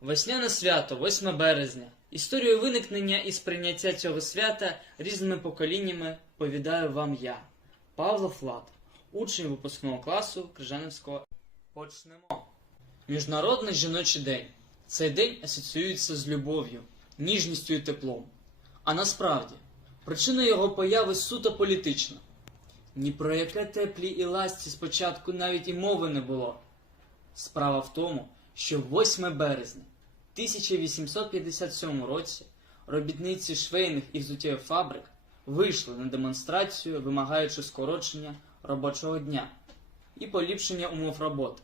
Весняне свято, 8 березня. Історію виникнення і сприйняття цього свята різними поколіннями повідаю вам я, Павло Флат, учень випускного класу Крижанівського. Почнемо. Міжнародний жіночий день. Цей день асоціюється з любов'ю, ніжністю і теплом. А насправді, причина його появи суто політична. Ні про яке теплі і ласті спочатку навіть і мови не було. Справа в тому, що 8 березня 1857 році робітниці швейних і взуттєвих фабрик вийшли на демонстрацію, вимагаючи скорочення робочого дня і поліпшення умов роботи.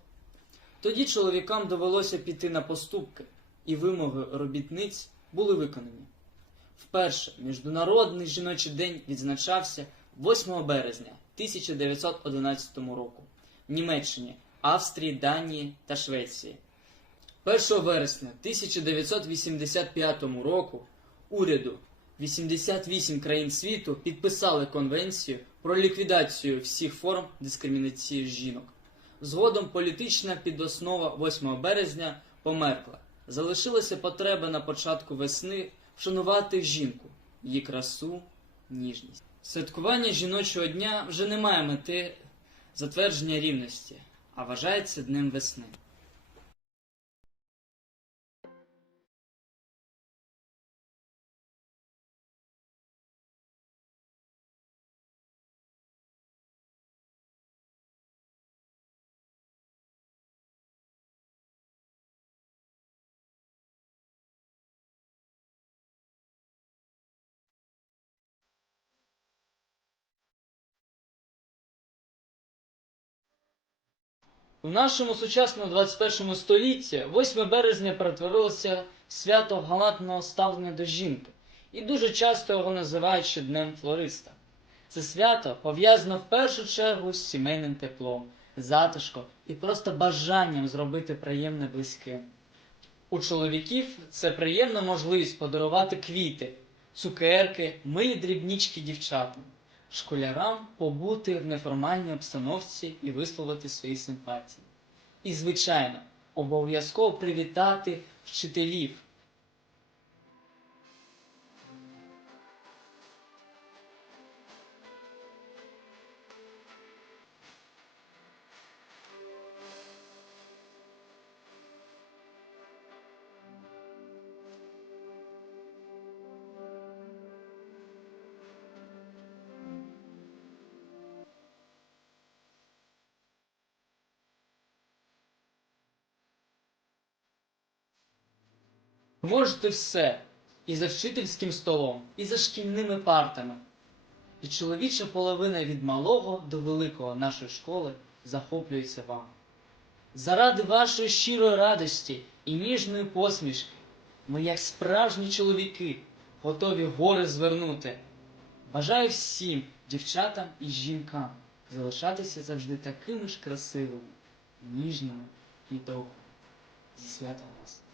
Тоді чоловікам довелося піти на поступки, і вимоги робітниць були виконані. Вперше Міжнародний жіночий день відзначався 8 березня 1911 року в Німеччині, Австрії, Данії та Швеції. 1 вересня 1985 року уряду 88 країн світу підписали конвенцію про ліквідацію всіх форм дискримінації жінок. Згодом політична підоснова 8 березня померкла. Залишилася потреба на початку весни вшанувати жінку, її красу, ніжність. Святкування жіночого дня вже не має мети затвердження рівності, а вважається днем весни. У нашому сучасному 21 столітті 8 березня перетворилося свято галантного ставлення до жінки, і дуже часто його називають ще Днем флориста. Це свято пов'язано в першу чергу з сімейним теплом, затишком і просто бажанням зробити приємне близьким. У чоловіків це приємна можливість подарувати квіти, цукерки, милі дрібнічки дівчатам, школярам побути в неформальній обстановці і висловити свої симпатії. І, звичайно, обов'язково привітати вчителів. Можете все і за вчительським столом, і за шкільними партами. І чоловіча половина від малого до великого нашої школи захоплюється вами. Заради вашої щирої радості і ніжної посмішки ми, як справжні чоловіки, готові гори звернути. Бажаю всім дівчатам і жінкам залишатися завжди такими ж красивими, ніжними і довгими. Зі святом вас!